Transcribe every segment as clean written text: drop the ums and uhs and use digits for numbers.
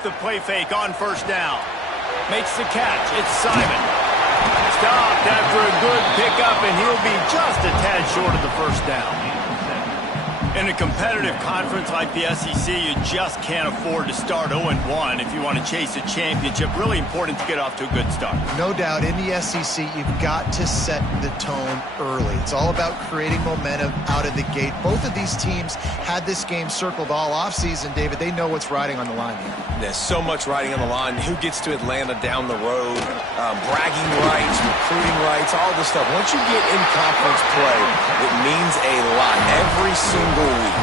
off the play fake on first down. Makes the catch. It's Simon. Stopped after a good pickup, and he'll be just a tad short of the first down. In a competitive conference like the SEC, you just can't afford to start 0-1 if you want to chase a championship. Really important to get off to a good start. No doubt, in the SEC, you've got to set the tone early. It's all about creating momentum out of the gate. Both of these teams had this game circled all offseason, David. They know what's riding on the line here. There's so much riding on the line. Who gets to Atlanta down the road? Bragging rights, recruiting rights, all this stuff. Once you get in conference play, it means a lot every single week.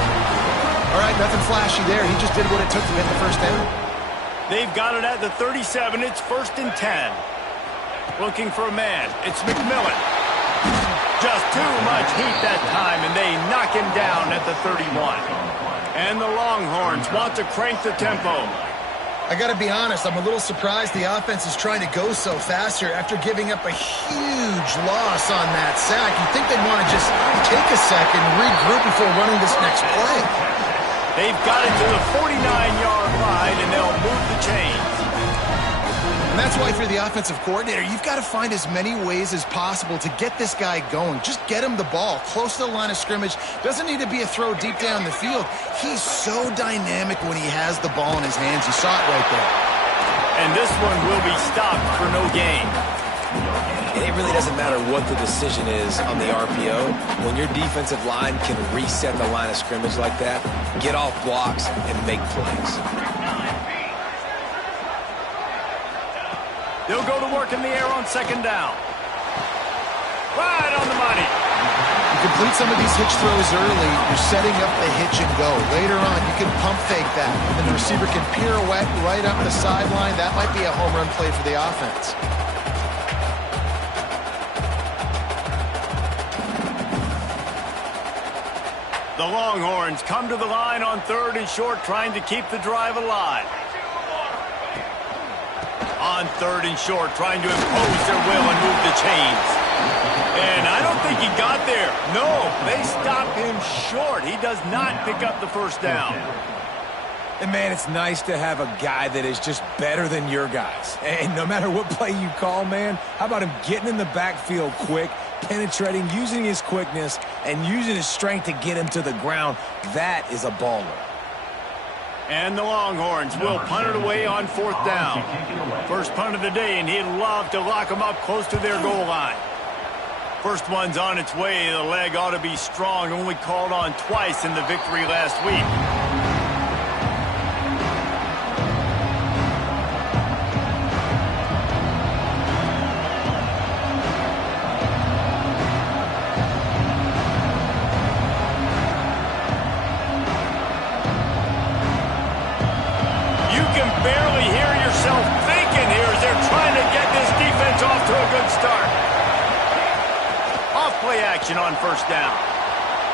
All right, nothing flashy there. He just did what it took to get the first down. They've got it at the 37. It's 1st and 10. Looking for a man. It's McMillan. Just too much heat that time, and they knock him down at the 31. And the Longhorns want to crank the tempo. I got to be honest, I'm a little surprised the offense is trying to go so fast here after giving up a huge loss on that sack. You'd think they'd want to just take a second, regroup before running this next play. They've got it to the 49-yard line, and they'll move the chains. And that's why if you're the offensive coordinator, you've got to find as many ways as possible to get this guy going. Just get him the ball close to the line of scrimmage. Doesn't need to be a throw deep down the field. He's so dynamic when he has the ball in his hands. You saw it right there. And this one will be stopped for no gain. And it really doesn't matter what the decision is on the RPO. When your defensive line can reset the line of scrimmage like that, get off blocks and make plays. They'll go to work in the air on 2nd down. Right on the money. You complete some of these hitch throws early, you're setting up the hitch and go. Later on, you can pump fake that, and the receiver can pirouette right up the sideline. That might be a home run play for the offense. The Longhorns come to the line on 3rd and short, trying to keep the drive alive. On 3rd and short, trying to impose their will and move the chains. And I don't think he got there. No, they stopped him short. He does not pick up the first down. And, man, it's nice to have a guy that is just better than your guys. And no matter what play you call, man, how about him getting in the backfield quick, penetrating, using his quickness, and using his strength to get him to the ground? That is a baller. And the Longhorns will punt it away on 4th down. First punt of the day, and he'd love to lock them up close to their goal line. First one's on its way. The leg ought to be strong. Only called on twice in the victory last week. Barely hear yourself thinking here as they're trying to get this defense off to a good start. Off play action on 1st down.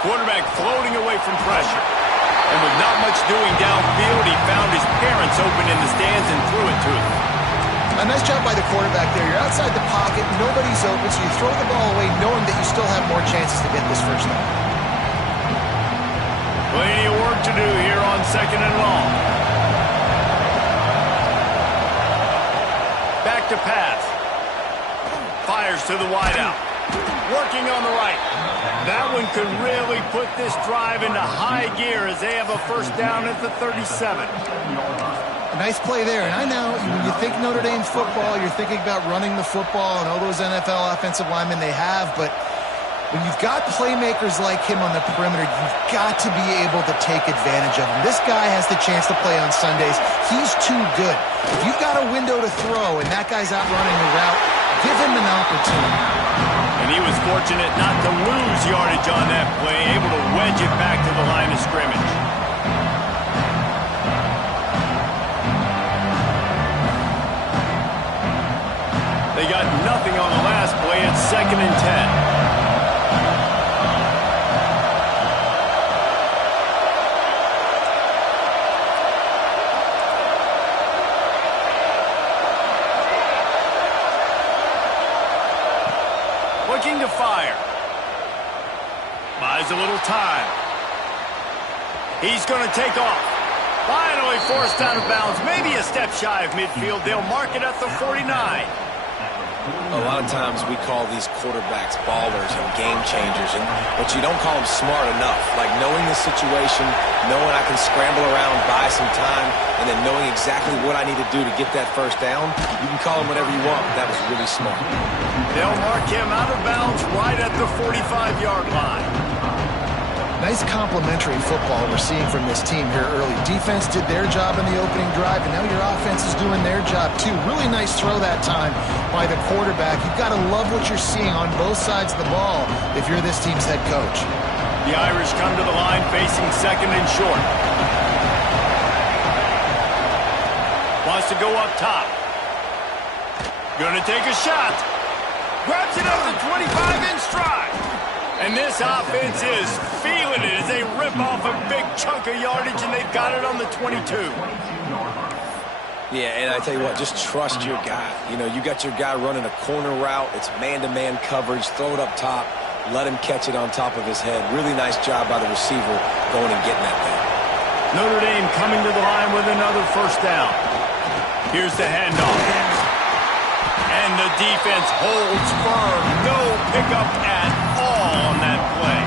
Quarterback floating away from pressure. And with not much doing downfield, he found his parents open in the stands and threw it to him. A nice job by the quarterback there. You're outside the pocket, nobody's open, so you throw the ball away knowing that you still have more chances to get this first down. Plenty of work to do here on 2nd and long. Back to pass. Fires to the wideout. Working on the right. That one could really put this drive into high gear as they have a first down at the 37. A nice play there. And I know when you think Notre Dame football, you're thinking about running the football and all those NFL offensive linemen they have, but when you've got playmakers like him on the perimeter, you've got to be able to take advantage of him. This guy has the chance to play on Sundays. He's too good. If you've got a window to throw and that guy's out running the route, give him an opportunity. And he was fortunate not to lose yardage on that play, able to wedge it back to the line of scrimmage. They got nothing on the last play. It's 2nd and 10. Looking to fire. Buys a little time. He's going to take off. Finally forced out of bounds, maybe a step shy of midfield. They'll mark it at the 49. A lot of times we call these quarterbacks ballers and game changers, but you don't call them smart enough. Like knowing the situation, knowing I can scramble around, buy some time, and then knowing exactly what I need to do to get that first down, you can call him whatever you want. That was really smart. They'll mark him out of bounds right at the 45-yard line. Nice complementary football we're seeing from this team here early. Defense did their job in the opening drive, and now your offense is doing their job too. Really nice throw that time by the quarterback. You've got to love what you're seeing on both sides of the ball if you're this team's head coach. The Irish come to the line facing second and short. Wants to go up top. Gonna take a shot. Grabs it up to 25 in stride. And this offense is feeling it as they rip off a big chunk of yardage, and they've got it on the 22. Yeah, and I tell you what, just trust your guy. You know, you got your guy running a corner route. It's man-to-man coverage. Throw it up top. Let him catch it on top of his head. Really nice job by the receiver going and getting that thing. Notre Dame coming to the line with another first down. Here's the handoff. And the defense holds firm. No pickup at all on that play.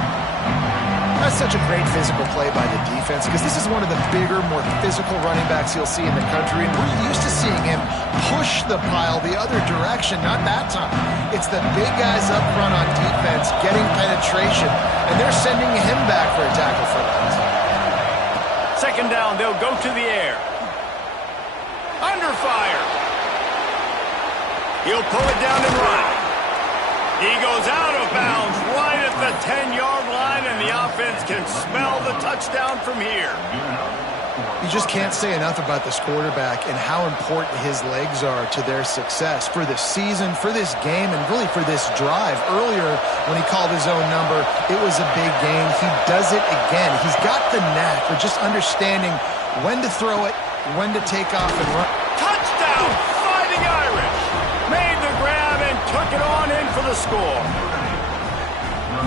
That's such a great physical play by the defense because this is one of the bigger, more physical running backs you'll see in the country, and we're used to seeing him push the pile the other direction. Not that time. It's the big guys up front on defense getting penetration, and they're sending him back for a tackle for loss. Second down, they'll go to the air. Under fire. He'll pull it down and run. He goes out of bounds right at the 10-yard line, and the offense can smell the touchdown from here. You just can't say enough about this quarterback and how important his legs are to their success for this season, for this game, and really for this drive. Earlier, when he called his own number, it was a big gain. He does it again. He's got the knack for just understanding when to throw it, when to take off and run. Touchdown, Fighting Irish. Made the grab and took it on in for the score.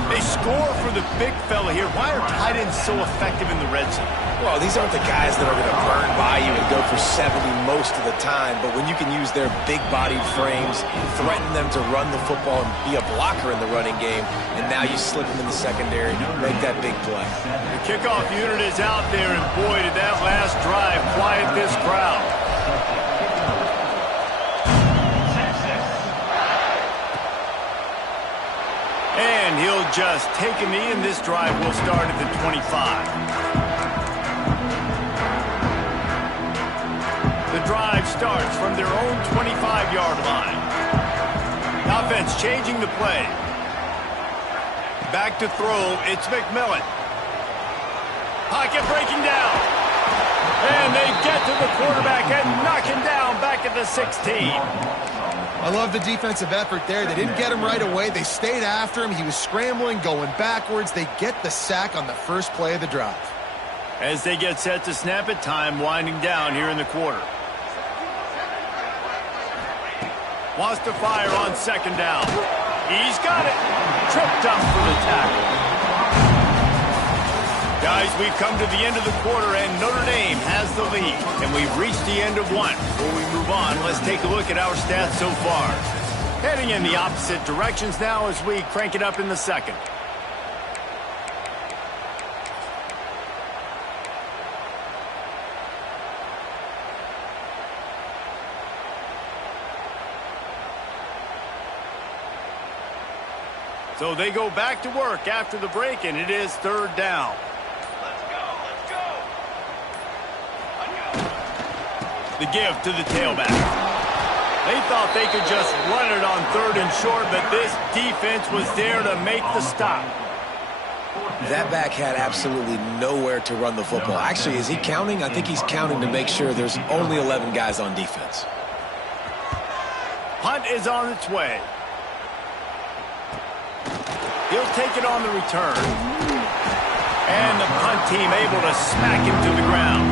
They score for the big fella here. Why are tight ends so effective in the red zone? Well, these aren't the guys that are going to burn by you and go for 70 most of the time, but when you can use their big-bodied frames, threaten them to run the football and be a blocker in the running game, and now you slip them in the secondary, make that big play. The kickoff unit is out there, and boy, did that last drive quiet this crowd. And he'll just take a knee, and this drive will start at the 25. The drive starts from their own 25-yard line. Offense changing the play. Back to throw, it's McMillan. Pocket breaking down. And they get to the quarterback and knock him down back at the 16. I love the defensive effort there. They didn't get him right away. They stayed after him. He was scrambling, going backwards. They get the sack on the first play of the drive. As they get set to snap it, time winding down here in the quarter. Wants to fire on second down. He's got it. Tripped up for the tackle. Guys, we've come to the end of the quarter, and Notre Dame has the lead. And we've reached the end of one. Before we move on, let's take a look at our stats so far. Heading in the opposite directions now as we crank it up in the second. So they go back to work after the break, and it is third down. The give to the tailback. They thought they could just run it on third and short, but this defense was there to make the stop. That back had absolutely nowhere to run the football. Actually, is he counting? I think he's counting to make sure there's only 11 guys on defense. Punt is on its way. He'll take it on the return. And the punt team able to smack him to the ground.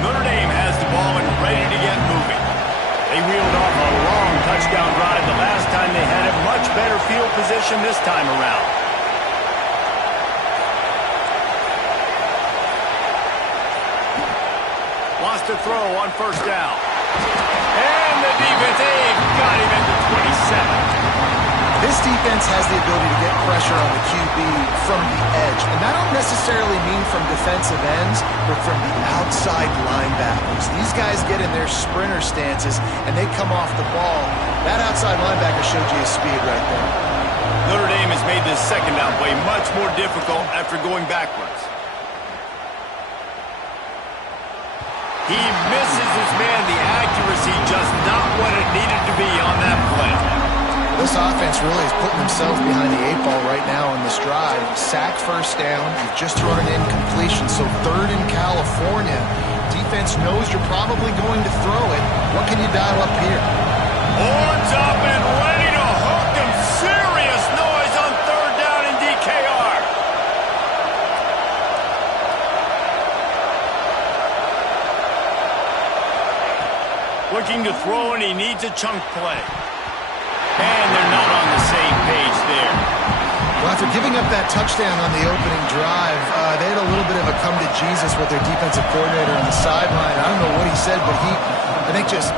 Notre Dame has the ball and ready to get moving. They reeled off a long touchdown drive the last time they had it. Much better field field position this time around. Wants to throw on first down. And the defense, got him at the 27. This defense has the ability to get pressure on the QB from the edge. And I don't necessarily mean from defensive ends, but from the outside linebackers. These guys get in their sprinter stances, and they come off the ball. That outside linebacker showed you his speed right there. Notre Dame has made this second down play much more difficult after going backwards. He misses his man. The accuracy just not what it needed to be on that play. This offense really is putting themselves behind the 8 ball right now in this drive. Sack first down. You've just thrown an incompletion, so third in California. Defense knows you're probably going to throw it. What can you dial up here? Horns up and ready to hook them. Serious noise on third down in DKR. Looking to throw, and he needs a chunk play. And they're not on the same page there. Well, after giving up that touchdown on the opening drive, they had a little bit of a come to Jesus with their defensive coordinator on the sideline. I don't know what he said, but he, I think, just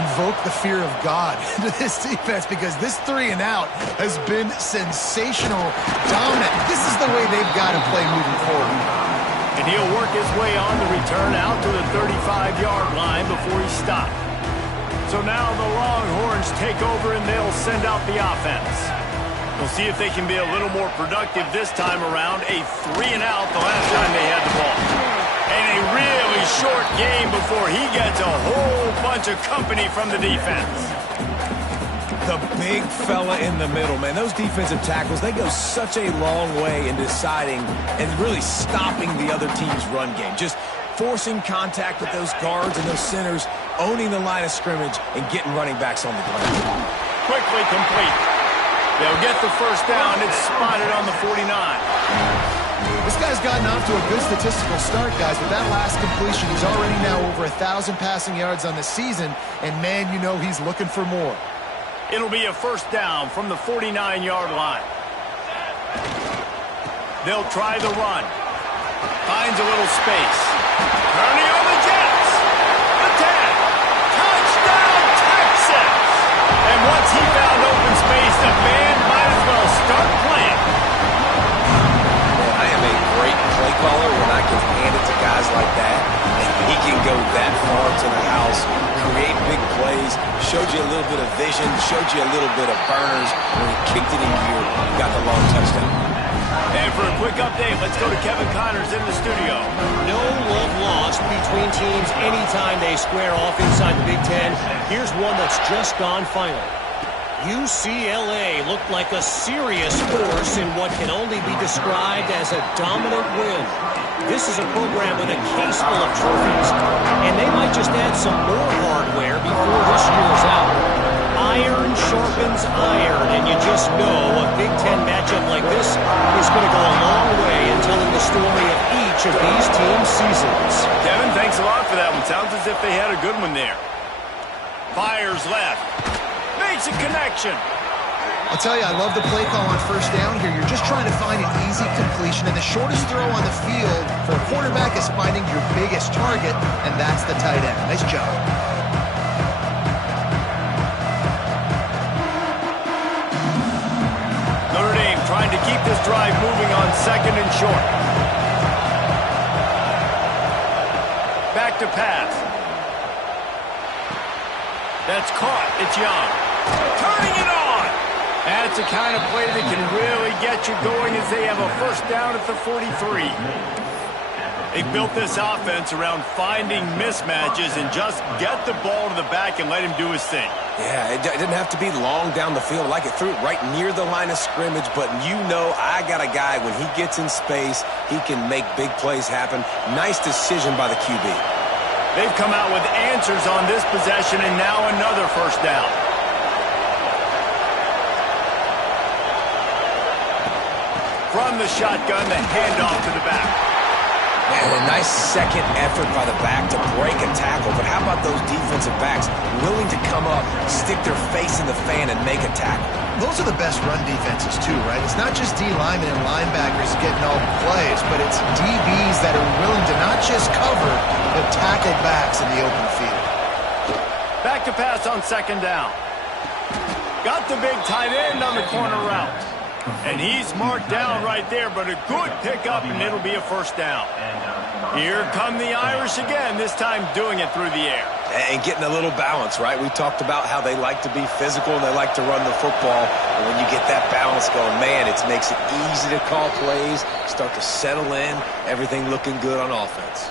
invoked the fear of God into this defense, because this 3 and out has been sensational, dominant. This is the way they've got to play moving forward. And he'll work his way on the return out to the 35-yard line before he stopped. So now the Longhorns take over, and they'll send out the offense. We'll see if they can be a little more productive this time around. A 3 and out the last time they had the ball. And a really short game before he gets a whole bunch of company from the defense. The big fella in the middle, man. Those defensive tackles, they go such a long way in deciding and really stopping the other team's run game. Just forcing contact with those guards and those centers, owning the line of scrimmage, and getting running backs on the ground. Quickly complete. They'll get the first down. It's spotted on the 49. This guy's gotten off to a good statistical start, guys. With that last completion, he's already now over 1,000 passing yards on the season, and man, you know he's looking for more. It'll be a first down from the 49-yard line. They'll try the run. Finds a little space. Turning on the Jets. The 10. Touchdown, Texas! And once he found open space, the band might as well start playing. Man, I am a great play caller when I can hand it to guys like that. And he can go that far to the house, create big plays, showed you a little bit of vision, showed you a little bit of burners. When he kicked it in gear, got the long touchdown. And for a quick update, let's go to Kevin Connors in the studio. No love lost between teams anytime they square off inside the Big Ten. Here's one that's just gone final. UCLA looked like a serious force in what can only be described as a dominant win. This is a program with a case full of trophies, and they might just add some more hardware before this year's out. Iron sharpens iron, and you just know a Big Ten matchup like this is going to go a long way in telling the story of each of these teams' seasons. Kevin, thanks a lot for that one. Sounds as if they had a good one there. Fires left. Makes a connection. I'll tell you, I love the play call on first down here. You're just trying to find an easy completion, and the shortest throw on the field for a quarterback is finding your biggest target, and that's the tight end. Nice job. Notre Dame trying to keep this drive moving on second and short. Back to pass. That's caught. It's Young. Turning it on. That's the kind of play that can really get you going as they have a first down at the 43. They built this offense around finding mismatches and just get the ball to the back and let him do his thing. Yeah, it didn't have to be long down the field. Like it threw it right near the line of scrimmage, but you know I got a guy, when he gets in space, he can make big plays happen. Nice decision by the QB. They've come out with answers on this possession, and now another first down. From the shotgun, the handoff to the back. And a nice second effort by the back to break a tackle, but how about those defensive defensive backs willing to come up, stick their face in the fan, and make a tackle. Those are the best run defenses, too, right? It's not just D linemen and linebackers getting all the plays, but it's DBs that are willing to not just cover, but tackle backs in the open field. Back to pass on second down. Got the big tight end on the corner route. And he's marked down right there, but a good pickup, and it'll be a first down. Here come the Irish again, this time doing it through the air. And getting a little balance, right? We talked about how they like to be physical and they like to run the football. And when you get that balance going, man, it makes it easy to call plays, start to settle in, everything looking good on offense.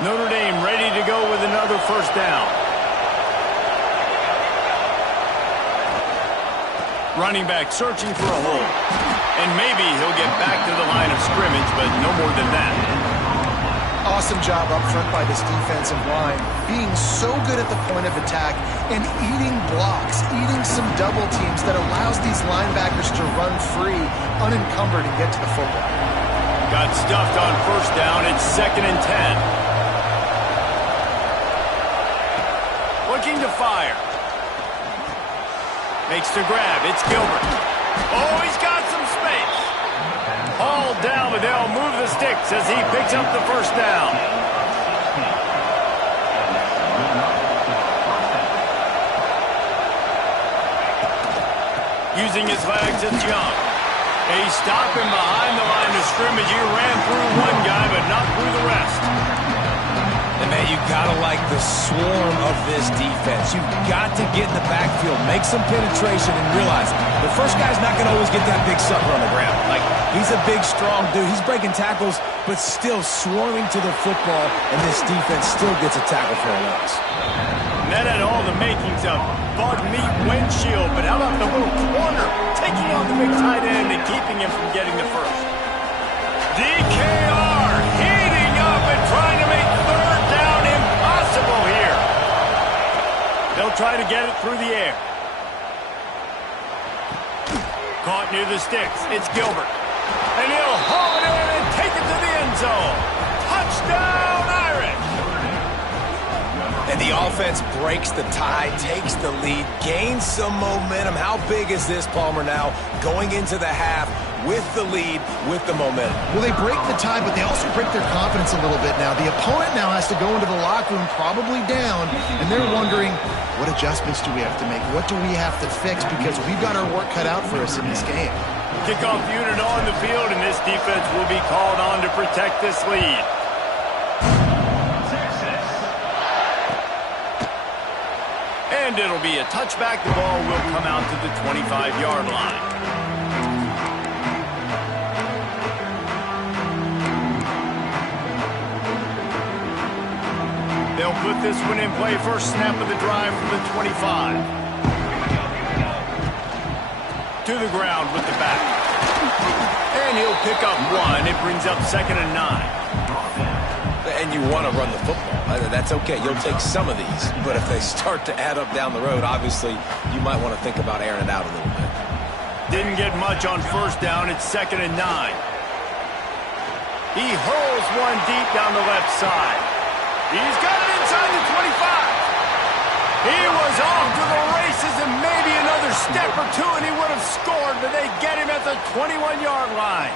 Notre Dame ready to go with another first down. Running back searching for a hole. And maybe he'll get back to the line of scrimmage, but no more than that. Awesome job up front by this defensive line. Being so good at the point of attack and eating blocks, eating some double teams that allows these linebackers to run free, unencumbered, and get to the football. Got stuffed on first down. It's 2nd and 10. Looking to fire. Makes the grab. It's Gilbert. Oh, he's got some space. All down, but they'll move the sticks as he picks up the first down. Using his legs, it's Young. He's stopping behind the line of scrimmage. He ran through one guy, but not through the rest. And, man, you got to like the swarm of this defense. You've got to get in the backfield, make some penetration, and realize the first guy's not going to always get that big sucker on the ground. Like, he's a big, strong dude. He's breaking tackles, but still swarming to the football, and this defense still gets a tackle for a loss. That had all the makings of bug meat windshield, but how about the little corner taking on the big tight end and keeping him from getting the first? DKR heating up and trying to make third down impossible here. They'll try to get it through the air. Caught near the sticks. It's Gilbert. And he'll haul it in and take it to the end zone. Touchdown, Irish! And the offense breaks the tie, takes the lead, gains some momentum. How big is this, Palmer, now going into the half with the lead, with the momentum? Well, they break the tie, but they also break their confidence a little bit now. The opponent now has to go into the locker room probably down, and they're wondering, what adjustments do we have to make? What do we have to fix? Because we've got our work cut out for us in this game. Kickoff unit on the field, and this defense will be called on to protect this lead. And it'll be a touchback. The ball will come out to the 25-yard line. They'll put this one in play. First snap of the drive from the 25. To the ground with the back. And he'll pick up one. It brings up 2nd and 9. And you want to run the football. That's okay. You'll take some of these. But if they start to add up down the road, obviously, you might want to think about airing it out a little bit. Didn't get much on first down. It's 2nd and 9. He hurls one deep down the left side. He's got it inside the 25. He was off to the races and maybe another step or two and he would have scored, but they get him at the 21-yard line.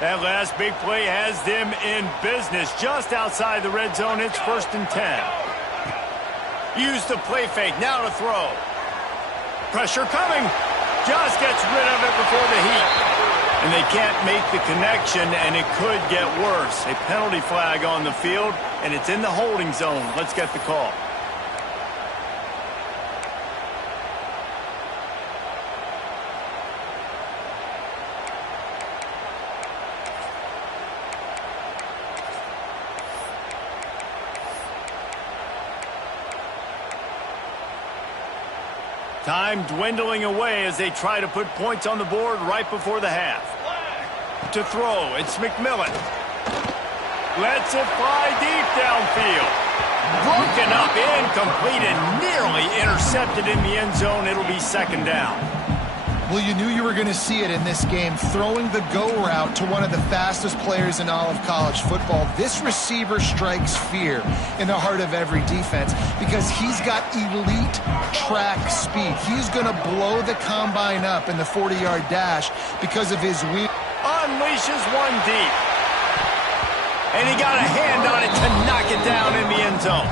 That last big play has them in business just outside the red zone. It's 1st and 10. Use the play fake. Now to throw. Pressure coming. Just gets rid of it before the heat. And they can't make the connection, and it could get worse. A penalty flag on the field, and it's in the holding zone. Let's get the call. Time dwindling away as they try to put points on the board right before the half. To throw, it's McMillan. Lets it fly deep downfield. Broken up, incomplete, and nearly intercepted in the end zone. It'll be second down. Well, you knew you were going to see it in this game, throwing the go route to one of the fastest players in all of college football. This receiver strikes fear in the heart of every defense because he's got elite track speed. He's going to blow the combine up in the 40-yard dash because of his wheel. Unleashes one deep. And he got a hand on it to knock it down in the end zone.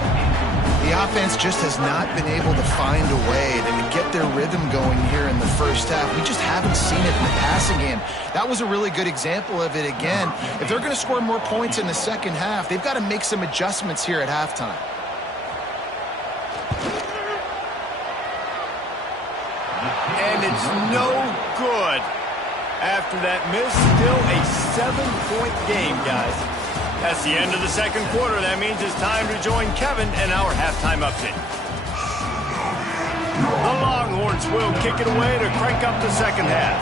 The offense just has not been able to find a way to get their rhythm going here in the first half. We just haven't seen it in the passing game. That was a really good example of it again. If they're going to score more points in the second half, they've got to make some adjustments here at halftime. And it's no good. After that miss, still a 7-point game, guys. That's the end of the second quarter. That means it's time to join Kevin in our halftime update. The Longhorns will kick it away to crank up the second half.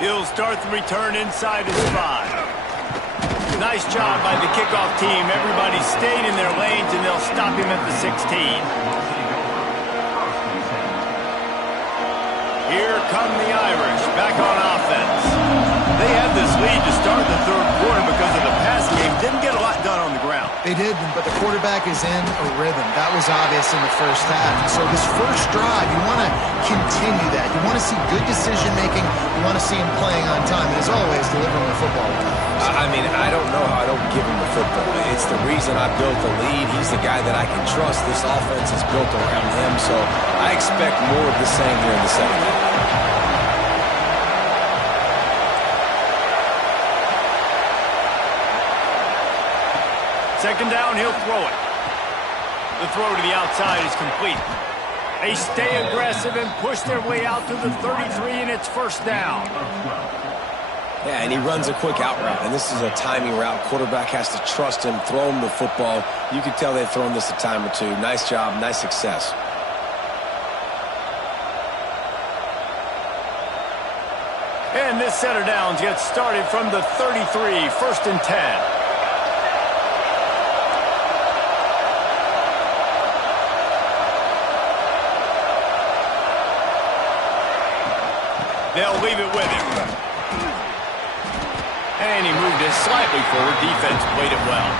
He'll start the return inside his 5. Nice job by the kickoff team. Everybody stayed in their lanes, and they'll stop him at the 16. Here come the Irish, back on offense. They had this lead to start the third quarter because of the pass game. Didn't get a lot done on the ground. They did, but the quarterback is in a rhythm. That was obvious in the first half. So this first drive, you want to continue that. You want to see good decision-making. You want to see him playing on time. And as always, delivering the football. I mean, I don't know how I don't give him the football. It's the reason I built the lead. He's the guy that I can trust. This offense is built around him, so I expect more of the same here in the second half. Second down, he'll throw it. The throw to the outside is complete. They stay aggressive and push their way out to the 33, and it's first down. Yeah, and he runs a quick out route, and this is a timing route. Quarterback has to trust him, throw him the football. You can tell they've thrown this a time or two. Nice job, nice success. And this set of downs gets started from the 33, first and 10. They'll leave it with him. And he moved it slightly forward. Defense played it well.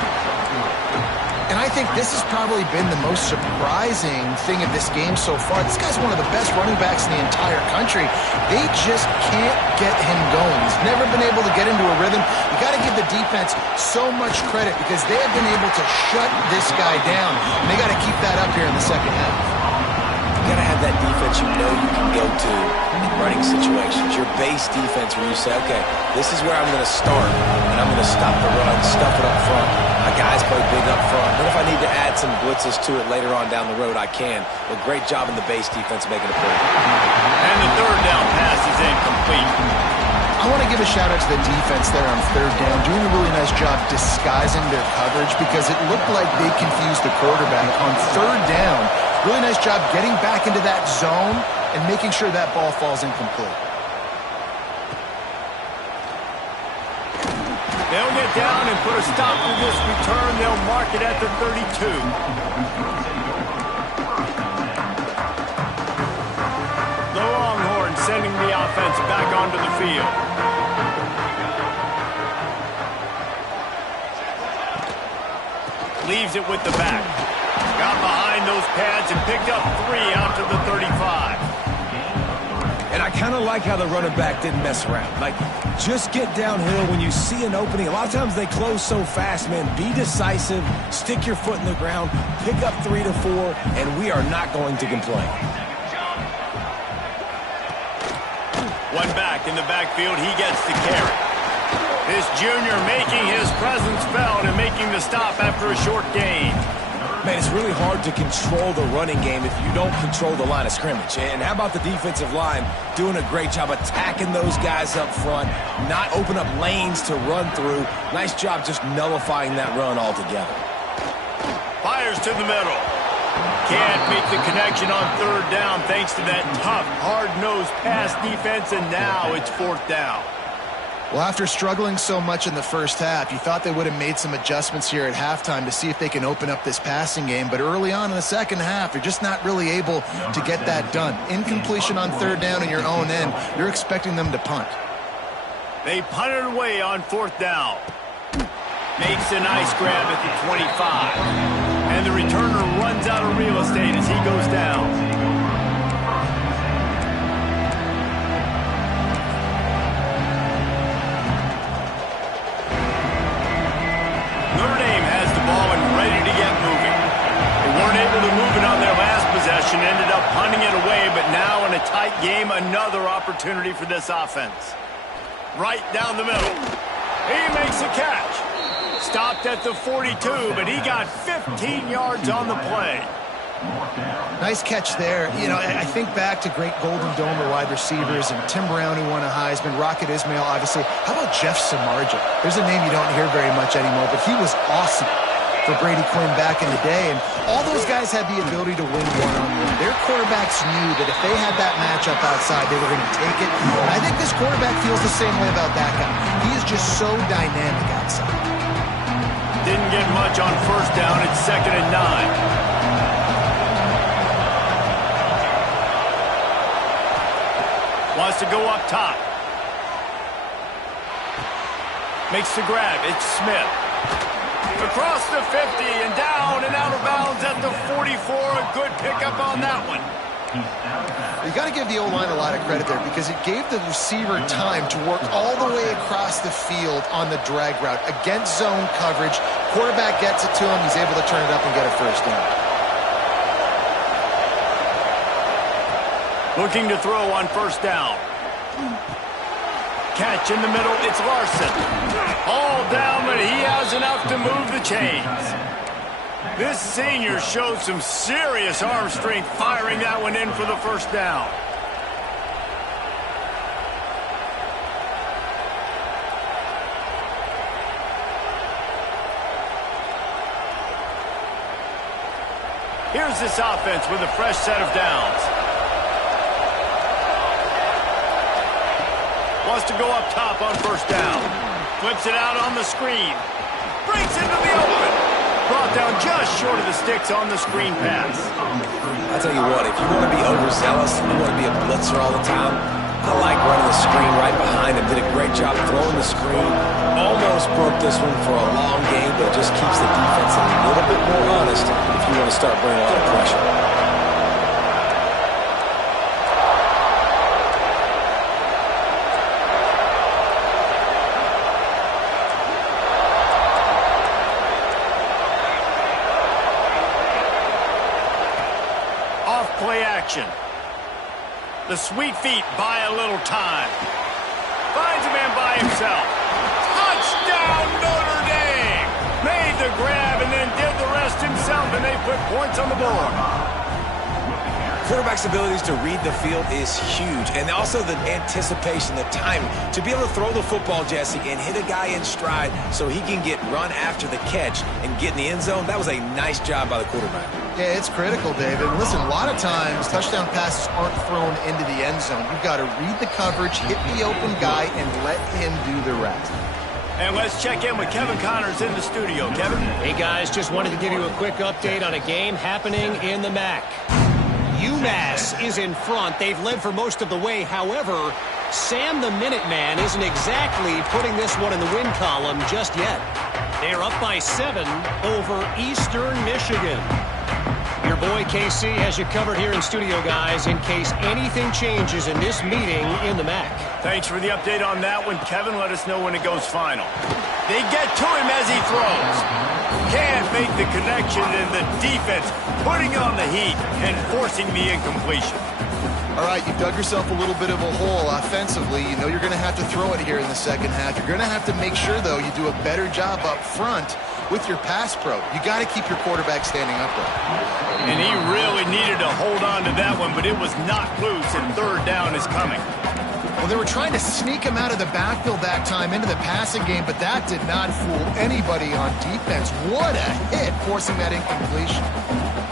And I think this has probably been the most surprising thing of this game so far. This guy's one of the best running backs in the entire country. They just can't get him going. He's never been able to get into a rhythm. You got to give the defense so much credit because they have been able to shut this guy down. And they got to keep that up here in the second half. You got to have that defense you know you can go to in running situations. Your base defense where you say, okay, this is where I'm going to start, and I'm going to stop the run, stuff it up front. My guys play big up front. But if I need to add some blitzes to it later on down the road, I can. But great job in the base defense making a play. And the third down pass is incomplete. I want to give a shout-out to the defense there on third down, doing a really nice job disguising their coverage because it looked like they confused the quarterback on third down. Really nice job getting back into that zone and making sure that ball falls incomplete. They'll get down and put a stop to this return. They'll mark it at the 32. The Longhorns sending the offense back onto the field. Leaves it with the back. Got behind those pads and picked up 3 out to the 35. And I kind of like how the running back didn't mess around. Like, just get downhill when you see an opening. A lot of times they close so fast, man. Be decisive, stick your foot in the ground, pick up 3 to 4, and we are not going to complain. One back in the backfield, he gets the carry. This junior making his presence felt and making the stop after a short gain. Man, it's really hard to control the running game if you don't control the line of scrimmage. And how about the defensive line doing a great job attacking those guys up front, not open up lanes to run through. Nice job just nullifying that run altogether. Fires to the middle. Can't make the connection on third down thanks to that tough, hard-nosed pass defense, and now it's fourth down. Well, after struggling so much in the first half, you thought they would have made some adjustments here at halftime to see if they can open up this passing game. But early on in the second half, you're just not really able to get that done. Incompletion on third down in your own end, you're expecting them to punt. They punted away on fourth down. Makes a nice grab at the 25. And the returner runs out of real estate as he goes down. Notre Dame has the ball and ready to get moving. They weren't able to move it on their last possession, ended up punting it away, but now in a tight game, another opportunity for this offense. Right down the middle. He makes a catch. Stopped at the 42, but he got 15 yards on the play. Nice catch there. You know, I think back to great Golden Domer wide receivers and Tim Brown, who won a Heisman, Rocket Ismail, obviously. How about Jeff Samardzija? There's a name you don't hear very much anymore, but he was awesome for Brady Quinn back in the day. And all those guys had the ability to win one-on-one. Their quarterbacks knew that if they had that matchup outside, they were going to take it. And I think this quarterback feels the same way about that guy. He is just so dynamic outside. Didn't get much on first down. It's 2nd and 9. Wants to go up top. Makes the grab. It's Smith. Across the 50 and down and out of bounds at the 44. A good pickup on that one. You got to give the O-line a lot of credit there because it gave the receiver time to work all the way across the field on the drag route against zone coverage. Quarterback gets it to him. He's able to turn it up and get a first down. Looking to throw on first down. Catch in the middle. It's Larson. All down, but he has enough to move the chains. This senior showed some serious arm strength firing that one in for the first down. Here's this offense with a fresh set of downs. Wants to go up top on first down. Flips it out on the screen. Breaks into the open. Brought down just short of the sticks on the screen pass. I'll tell you what, if you want to be overzealous, you want to be a blitzer all the time, I like running the screen right behind him. Did a great job throwing the screen. Almost broke this one for a long game, but it just keeps the defense a little bit more honest if you want to start bringing a lot of pressure. Play action. The sweet feet buy a little time. Finds a man by himself. Touchdown Notre Dame! Made the grab and then did the rest himself, and they put points on the board. Quarterback's abilities to read the field is huge, and also the anticipation, the timing. To be able to throw the football, Jesse, and hit a guy in stride so he can get run after the catch and get in the end zone, that was a nice job by the quarterback. Yeah, it's critical, David. Listen, a lot of times touchdown passes aren't thrown into the end zone. You've got to read the coverage, hit the open guy, and let him do the rest. And let's check in with Kevin Connors in the studio. Kevin? Hey, guys, just wanted to give you a quick update on a game happening in the MAC. UMass is in front. They've led for most of the way. However, Sam the Minuteman isn't exactly putting this one in the win column just yet. They're up by 7 over Eastern Michigan. Your boy KC has you covered here in studio, guys, in case anything changes in this meeting in the MAC. Thanks for the update on that one, Kevin. Let us know when it goes final. They get to him as he throws. Can't make the connection, and the defense putting on the heat and forcing the incompletion. All right, you've dug yourself a little bit of a hole offensively. You know you're going to have to throw it here in the second half. You're going to have to make sure, though, you do a better job up front with your pass pro. You got to keep your quarterback standing upright. And he really needed to hold on to that one, but it was knocked loose, and third down is coming. Well, They were trying to sneak him out of the backfield that time into the passing game, but that did not fool anybody on defense. What a hit, forcing that incompletion.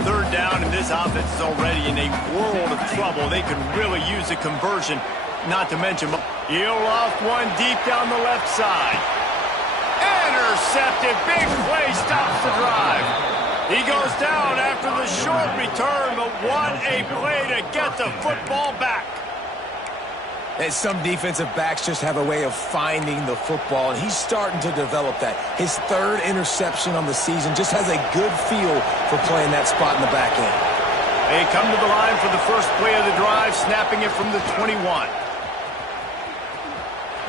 Third down, and this offense is already in a world of trouble. They could really use a conversion, not to mention he'll off one deep down the left side. Intercepted. Big play stops the drive. He goes down after the short return, but what a play to get the football back. And some defensive backs just have a way of finding the football, and he's starting to develop that. His third interception on the season just has a good feel for playing that spot in the back end. They come to the line for the first play of the drive, snapping it from the 21.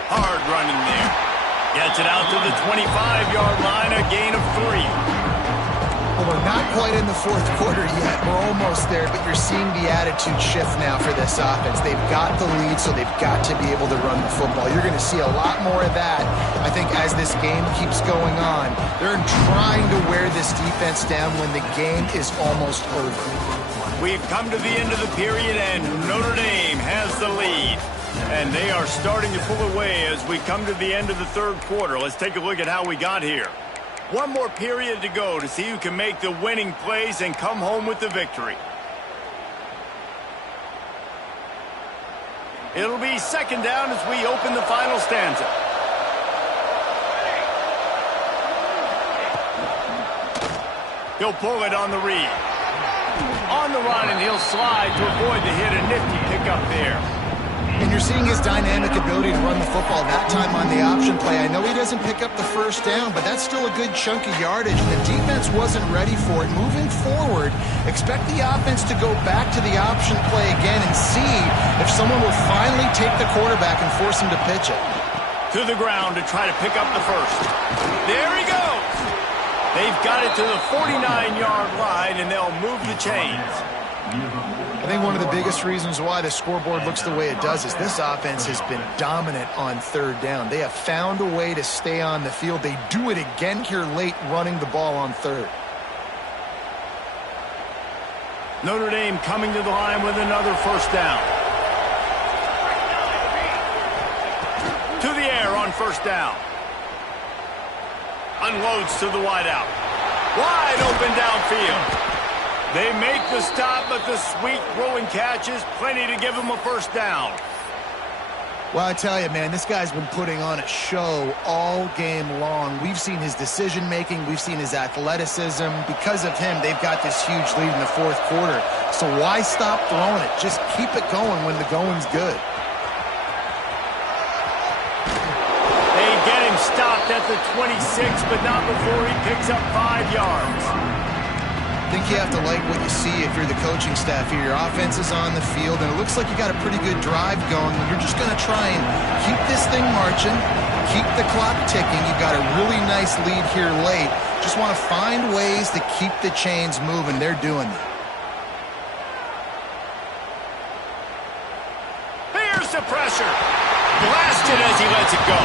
Hard running there. Gets it out to the 25-yard line, a gain of 3. Well, we're not quite in the fourth quarter yet. We're almost there, but you're seeing the attitude shift now for this offense. They've got the lead, so they've got to be able to run the football. You're going to see a lot more of that, I think, as this game keeps going on. They're trying to wear this defense down when the game is almost over. We've come to the end of the period, and Notre Dame has the lead. And they are starting to pull away as we come to the end of the third quarter. Let's take a look at how we got here. One more period to go to see who can make the winning plays and come home with the victory. It'll be second down as we open the final stanza. He'll pull it on the read. On the run, and he'll slide to avoid the hit. A nifty pickup there. And you're seeing his dynamic ability to run the football that time on the option play. I know he doesn't pick up the first down, but that's still a good chunk of yardage, and the defense wasn't ready for it. Moving forward, expect the offense to go back to the option play again and see if someone will finally take the quarterback and force him to pitch it. To the ground to try to pick up the first. There he goes. They've got it to the 49-yard line, and they'll move the chains. I think one of the biggest reasons why the scoreboard looks the way it does is this offense has been dominant on third down. They have found a way to stay on the field. They do it again here late, running the ball on third. Notre Dame coming to the line with another first down. To the air on first down. Unloads to the wideout. Wide open downfield. They make the stop, but the sweet throwing catch is plenty to give them a first down. Well, I tell you, man, this guy's been putting on a show all game long. We've seen his decision-making. We've seen his athleticism. Because of him, they've got this huge lead in the fourth quarter. So why stop throwing it? Just keep it going when the going's good. They get him stopped at the 26, but not before he picks up 5 yards. I think you have to like what you see if you're the coaching staff here. Your offense is on the field, and it looks like you got a pretty good drive going. You're just going to try and keep this thing marching, keep the clock ticking. You've got a really nice lead here late. Just want to find ways to keep the chains moving. They're doing that. Here's the pressure. Blasted as he lets it go.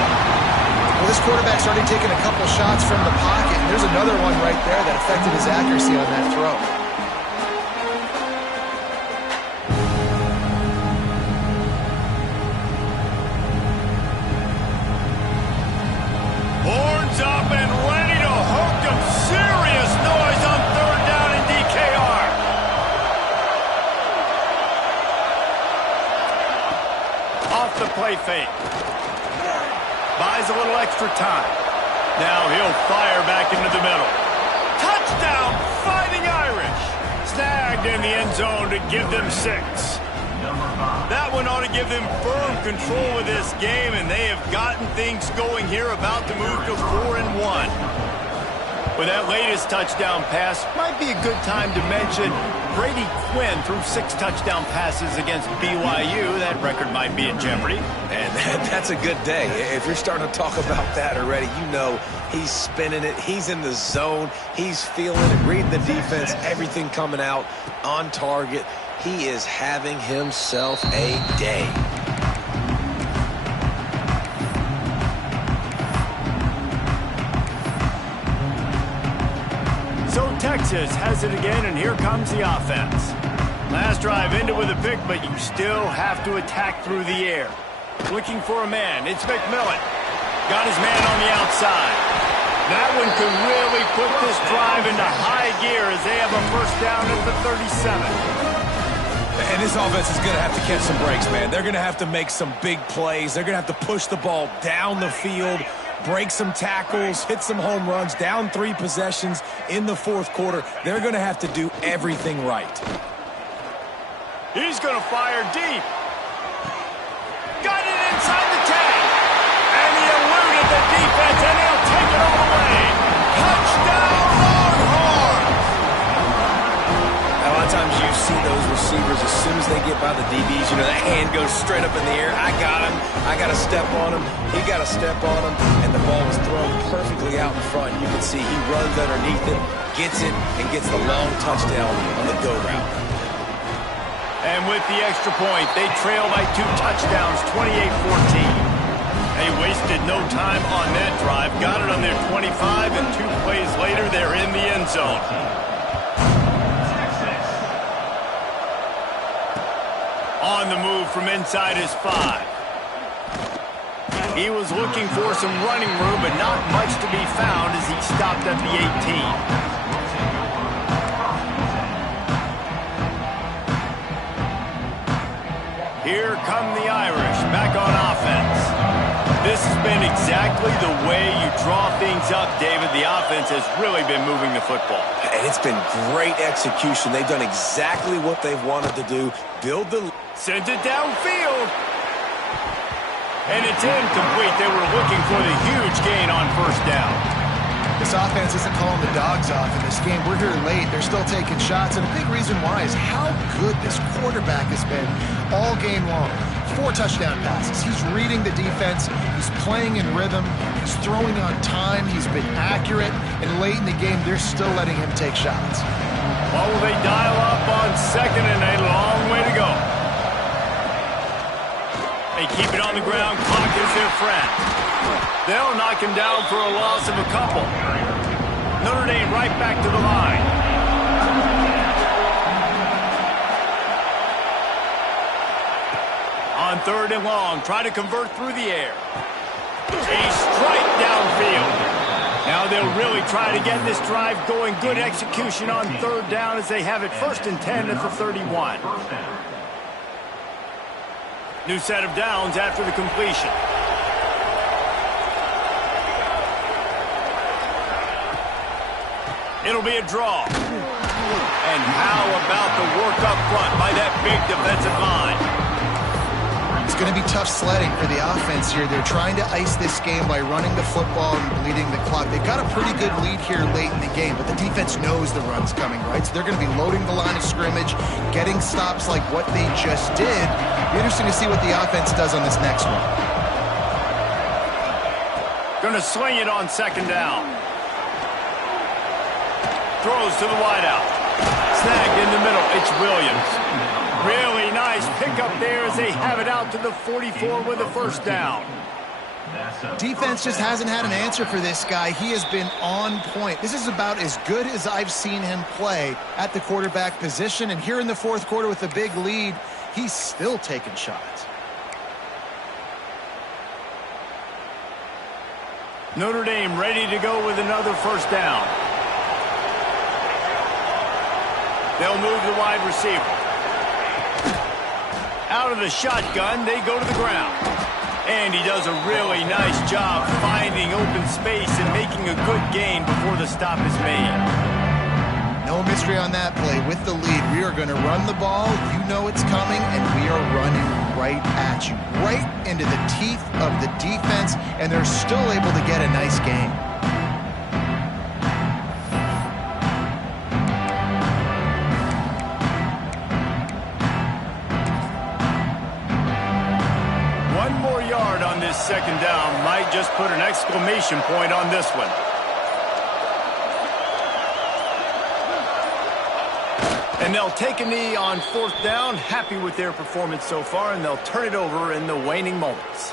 Well, this quarterback's already taken a couple shots from the pocket. There's another one right there that affected his accuracy on that throw. Horns up and ready to hook them. Serious noise on third down in DKR. Off the play fake. Buys a little extra time. Now he'll fire back into the middle. Touchdown, Fighting Irish. Snagged in the end zone to give them 6. That one ought to give them firm control of this game, and they have gotten things going here, about to move to 4-1. With that latest touchdown pass, might be a good time to mention Brady Quinn threw 6 touchdown passes against BYU. That record might be in jeopardy. And that's a good day. If you're starting to talk about that already, you know he's spinning it. He's in the zone. He's feeling it, reading the defense, everything coming out on target. He is having himself a day. So Texas has it again, and here comes the offense. Last drive ended with a pick, but you still have to attack through the air. Looking for a man. It's McMillan. Got his man on the outside. That one could really put this drive into high gear as they have a first down at the 37. And this offense is going to have to catch some breaks, man. They're going to have to make some big plays. They're going to have to push the ball down the field, break some tackles, hit some home runs, down 3 possessions in the fourth quarter. They're going to have to do everything right. He's going to fire deep. Got it inside the 10. And he eluded the defense, and he'll take it all the way. Touchdown, Longhorns! A lot of times you see those receivers, as soon as they get by the DBs, you know, that hand goes straight up in the air. I got him. I got to step on him. He got to step on him. And the ball was thrown perfectly out in front. You can see he runs underneath it, gets it, and gets the long touchdown on the go route. And with the extra point, they trail by 2 touchdowns, 28-14. They wasted no time on that drive. Got it on their 25, and 2 plays later, they're in the end zone. On the move from inside his 5. He was looking for some running room, but not much to be found as he stopped at the 18. Here come the Irish, back on offense. This has been exactly the way you draw things up, David. The offense has really been moving the football. And it's been great execution. They've done exactly what they've wanted to do. Build the... Sent it downfield. And it's incomplete. They were looking for the huge gain on first down. This offense isn't calling the dogs off in this game. We're here late. They're still taking shots. And a big reason why is how good this quarterback has been all game long. 4 touchdown passes. He's reading the defense. He's playing in rhythm. He's throwing on time. He's been accurate. And late in the game, they're still letting him take shots. Well, will they dial up on second and a long way to go? They keep it on the ground. Clock is their friend. They'll knock him down for a loss of a couple. Notre Dame right back to the line. On 3rd and long, try to convert through the air. A strike downfield. Now they'll really try to get this drive going. Good execution on 3rd down as they have it 1st and 10 at the 31. New set of downs after the completion. It'll be a draw. And how about the work up front by that big defensive line? It's going to be tough sledding for the offense here. They're trying to ice this game by running the football and bleeding the clock. They've got a pretty good lead here late in the game, but the defense knows the run's coming, right? So they're going to be loading the line of scrimmage, getting stops like what they just did. Be interesting to see what the offense does on this next one. Going to swing it on 2nd down. Throws to the wideout. Snagged in the middle. It's Williams. Really nice pickup there as they have it out to the 44 with a 1st down. Defense just hasn't had an answer for this guy. He has been on point. This is about as good as I've seen him play at the quarterback position. And here in the 4th quarter with a big lead, he's still taking shots. Notre Dame ready to go with another 1st down. They'll move the wide receiver. Out of the shotgun, they go to the ground. And he does a really nice job finding open space and making a good gain before the stop is made. No mystery on that play. With the lead, we are going to run the ball. You know it's coming, and we are running right at you. Right into the teeth of the defense, and they're still able to get a nice game. On this 2nd down might just put an exclamation point on this one. And they'll take a knee on 4th down, happy with their performance so far, and they'll turn it over in the waning moments.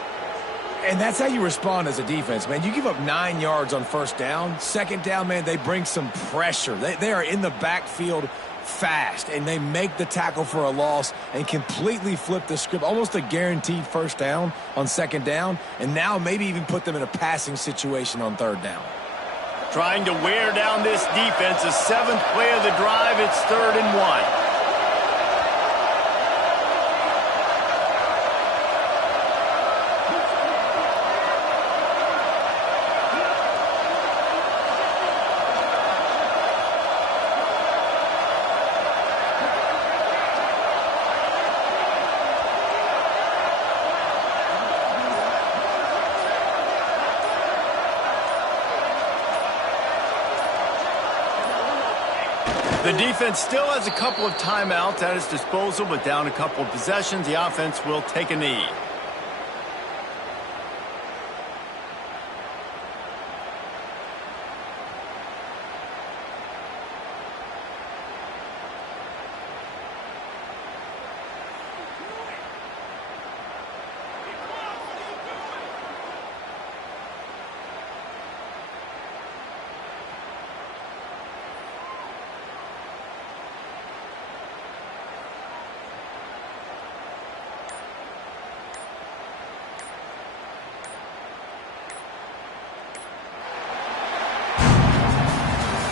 And that's how you respond as a defense, man. You give up 9 yards on 1st down. 2nd down, man, they bring some pressure. They are in the backfield fast, and they make the tackle for a loss and completely flip the script, almost a guaranteed first down on second down, and now maybe even put them in a passing situation on third down. Trying to wear down this defense. The seventh play of the drive. It's 3rd and 1. The defense still has a couple of timeouts at its disposal, but down a couple of possessions, the offense will take a knee.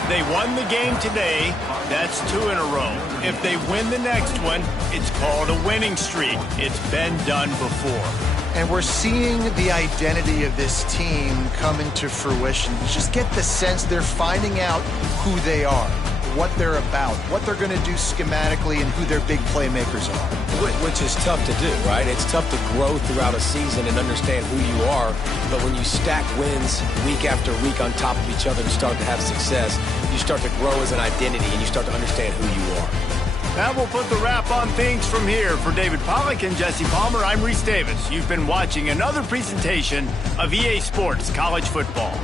They won the game today. That's 2 in a row. If they win the next one, it's called a winning streak. It's been done before. And we're seeing the identity of this team come into fruition. You just get the sense they're finding out who they are, what they're about, what they're going to do schematically, and who their big playmakers are. Which is tough to do, right? It's tough to grow throughout a season and understand who you are. But when you stack wins week after week on top of each other and start to have success, you start to grow as an identity and you start to understand who you are. That will put the wrap on things from here. For David Pollack and Jesse Palmer, I'm Reese Davis. You've been watching another presentation of EA Sports College Football.